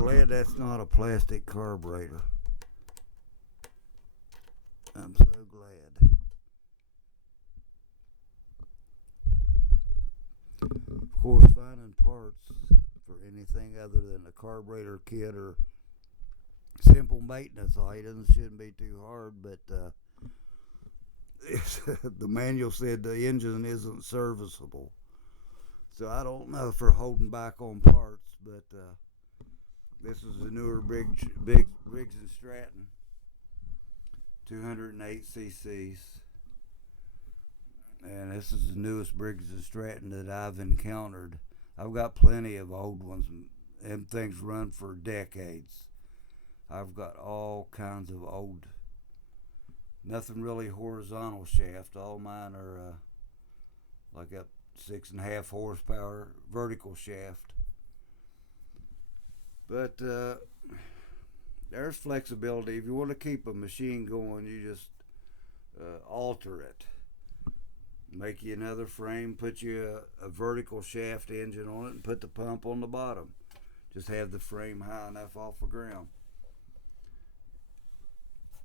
glad that's not a plastic carburetor. I'm so glad. Of course, finding parts for anything other than a carburetor kit or simple maintenance items shouldn't be too hard, but the manual said the engine isn't serviceable. So I don't know if they're holding back on parts, but this is a newer Briggs and Stratton, 208 cc's, and this is the newest Briggs and Stratton that I've encountered. I've got plenty of old ones, and things run for decades. I've got all kinds of old, nothing really horizontal shaft. All mine are like up 6.5 horsepower vertical shaft. But there's flexibility. If you want to keep a machine going, you just alter it. Make you another frame, put you a vertical shaft engine on it, and put the pump on the bottom. Just have the frame high enough off the ground.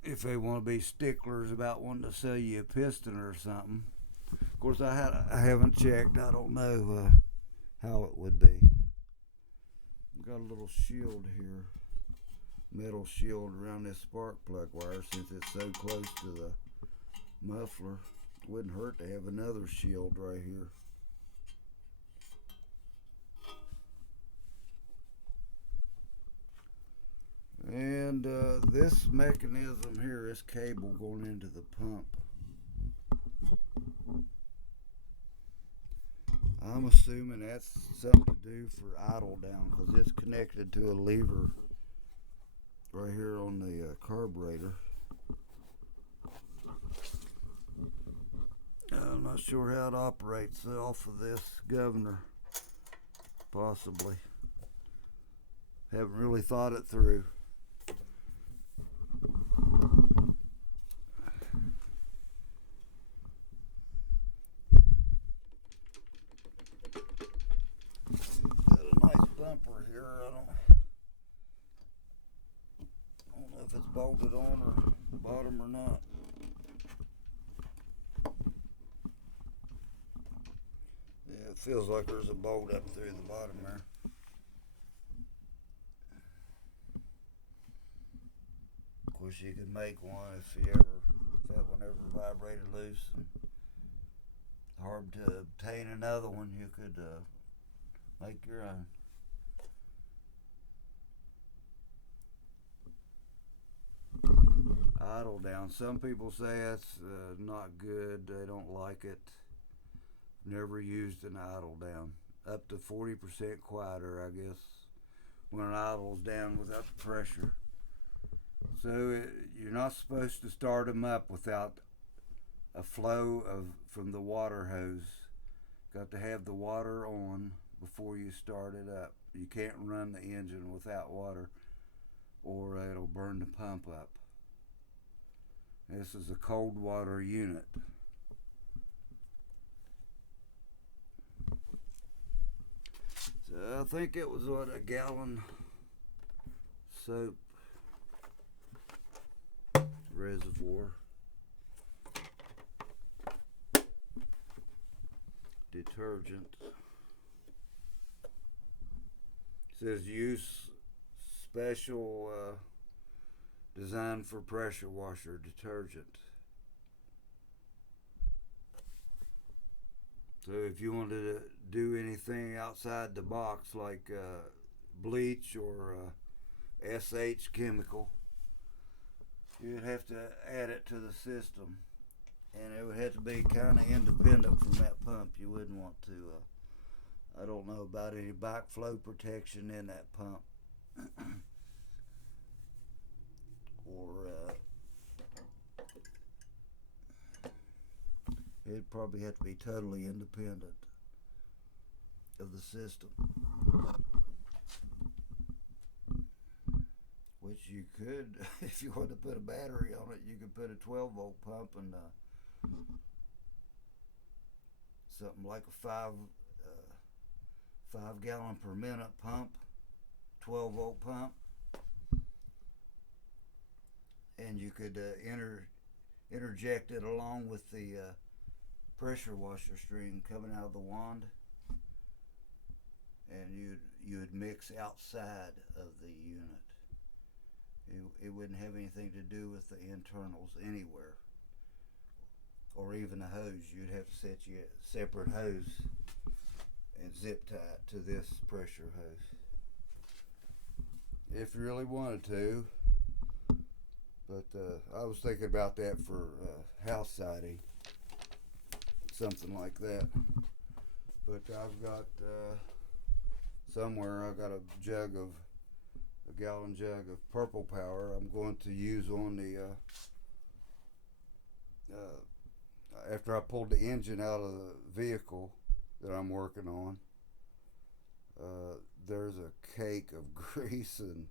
If they want to be sticklers about wanting to sell you a piston or something. Of course, I haven't checked. I don't know how it would be. Got a little shield here, metal shield around this spark plug wire since it's so close to the muffler. It wouldn't hurt to have another shield right here. And this mechanism here, this cable going into the pump, I'm assuming that's something to do for idle down because it's connected to a lever right here on the carburetor. I'm not sure how it operates off of this governor, possibly. Haven't really thought it through. Bumper here. I don't know if it's bolted on or bottom or not. Yeah, it feels like there's a bolt up through the bottom there. Of course, you could make one if that one ever vibrated loose and hard to obtain another one. You could make your own. Idle down. Some people say that's not good. They don't like it. Never used an idle down. Up to 40% quieter, I guess, when an idle's down without the pressure. So you're not supposed to start them up without a flow from the water hose. Got to have the water on before you start it up. You can't run the engine without water, or it'll burn the pump up. This is a cold water unit. So I think it was a gallon soap reservoir. Detergent. It says use special designed for pressure washer detergent. So if you wanted to do anything outside the box like bleach or SH chemical, you'd have to add it to the system, and it would have to be kind of independent from that pump. You wouldn't want to I don't know about any backflow protection in that pump. Or it'd probably have to be totally independent of the system. Which you could, if you wanted to put a battery on it, you could put a 12-volt pump and something like a 5 gallon per minute pump, 12-volt pump, and you could interject it along with the pressure washer string coming out of the wand, and you would mix outside of the unit. It wouldn't have anything to do with the internals anywhere, or even a hose. You'd have to set you a separate hose and zip tie it to this pressure hose if you really wanted to. But I was thinking about that for house siding, something like that. But I've got somewhere, I've got a gallon jug of Purple Power I'm going to use on the after I pulled the engine out of the vehicle that I'm working on. There's a cake of grease and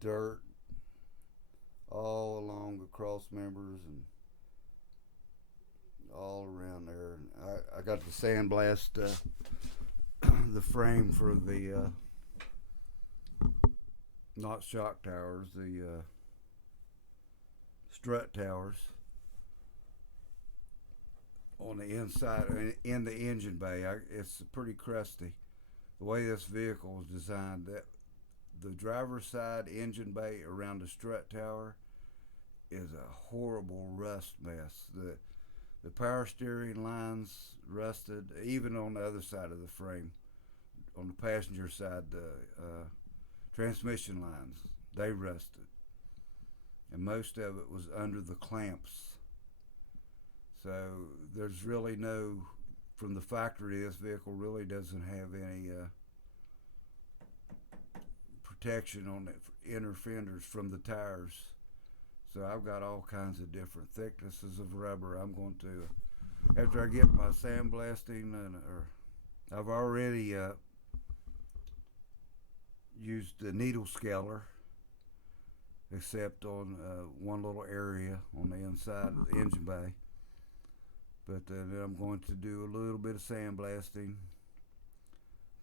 dirt all along the cross members and all around there. And I got to sandblast the frame for the not shock towers, the strut towers on the inside in the engine bay. It's pretty crusty. The way this vehicle was designed, that the driver's side engine bay around the strut tower is a horrible rust mess. The power steering lines rusted, even on the other side of the frame. On the passenger side, the transmission lines, they rusted. And most of it was under the clamps. So there's really no, from the factory, this vehicle really doesn't have any protection on the inner fenders from the tires. So I've got all kinds of different thicknesses of rubber. I'm going to, after I get my sandblasting, I've already used the needle scaler, except on one little area on the inside of the engine bay. But then I'm going to do a little bit of sandblasting.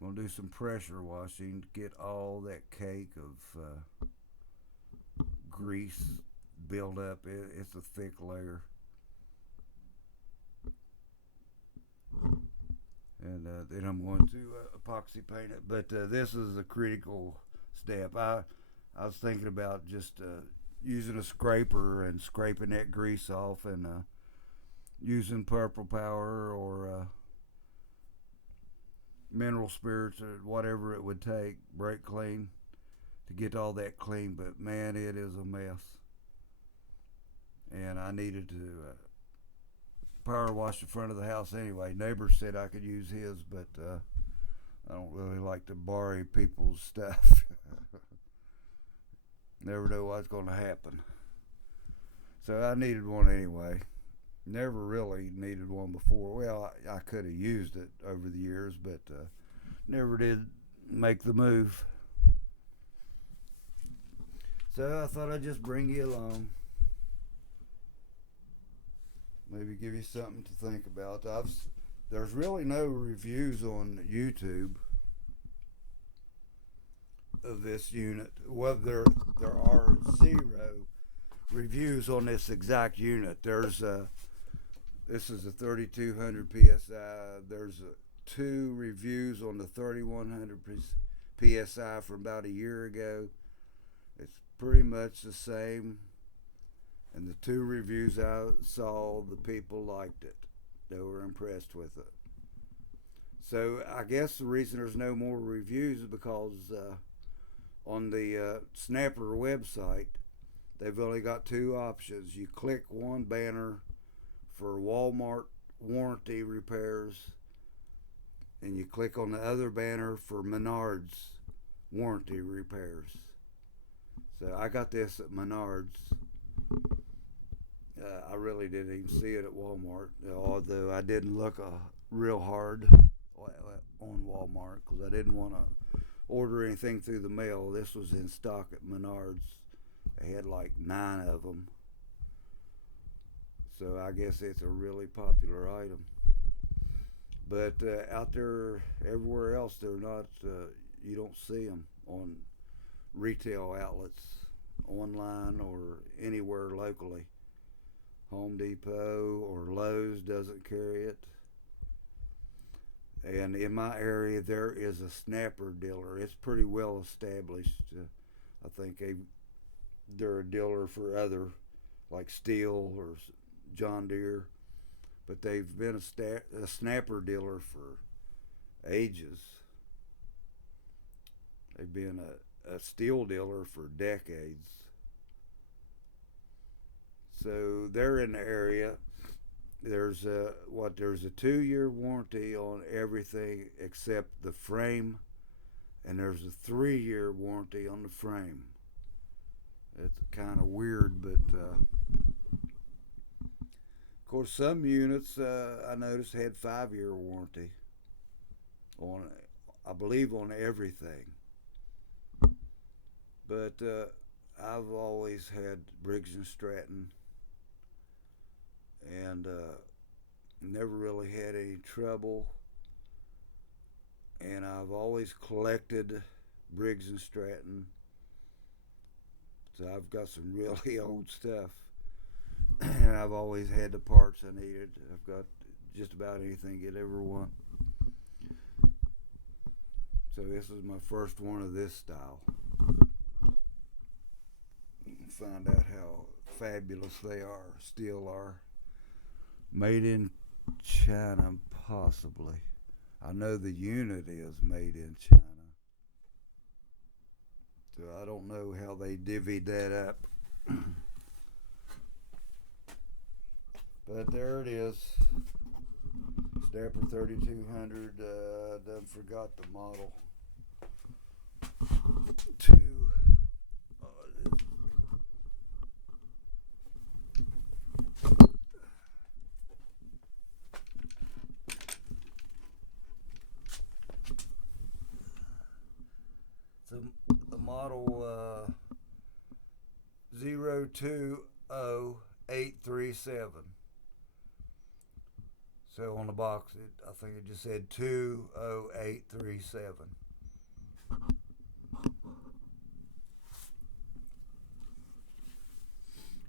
I'm going to do some pressure washing to get all that cake of grease build up. It's a thick layer. And then I'm going to epoxy paint it. But this is a critical step. I was thinking about just using a scraper and scraping that grease off, and using Purple Power or mineral spirits or whatever it would take, brake clean, to get all that clean. But man, it is a mess. And I needed to power wash the front of the house anyway. Neighbor said I could use his, but I don't really like to borrow people's stuff. Never know what's going to happen. So I needed one anyway. Never really needed one before. Well, I could have used it over the years, but never did make the move. So I thought I'd just bring you along. Maybe give you something to think about. There's really no reviews on YouTube of this unit. Well, there are 0 reviews on this exact unit. This is a 3200 PSI. There's 2 reviews on the 3100 PSI from about a year ago. It's pretty much the same. And the 2 reviews I saw, the people liked it. They were impressed with it. So I guess the reason there's no more reviews is because on the Snapper website, they've only got 2 options. You click one banner for Walmart warranty repairs, and you click on the other banner for Menards warranty repairs. So I got this at Menards. I really didn't even see it at Walmart, although I didn't look real hard on Walmart because I didn't want to order anything through the mail. This was in stock at Menards. They had like 9 of them. So I guess it's a really popular item. But out there, everywhere else, they're not. You don't see them on retail outlets, online or anywhere locally. Home Depot or Lowe's doesn't carry it. And in my area, there is a snapper dealer. It's pretty well established. I think they're a dealer for other, like Steel or John Deere, but they've been a snapper dealer for ages. They've been a steel dealer for decades. So they're in the area. There's a 2-year warranty on everything except the frame, and there's a 3-year warranty on the frame. It's kind of weird, but of course some units I noticed had 5-year warranty on, I believe, on everything. But I've always had Briggs and Stratton, and never really had any trouble. And I've always collected Briggs and Stratton, so I've got some really old stuff. And I've always had the parts I needed. I've got just about anything you'd ever want. So this is my first one of this style. You can find out how fabulous they are, still are. Made in China, possibly. I know the unit is made in China. So I don't know how they divvied that up. But there it is. Snapper 3200. Done forgot the model. It's a model 020837. So on the box, I think it just said 20837.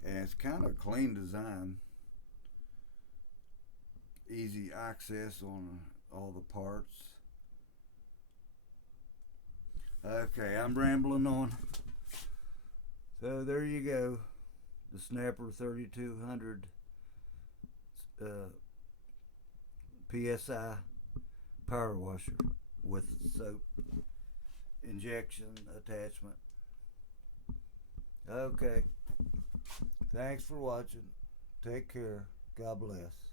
And it's kind of a clean design. Easy access on all the parts. Okay, I'm rambling on. So there you go. The Snapper 3200 PSI power washer with soap injection attachment. Okay. Thanks for watching. Take care. God bless.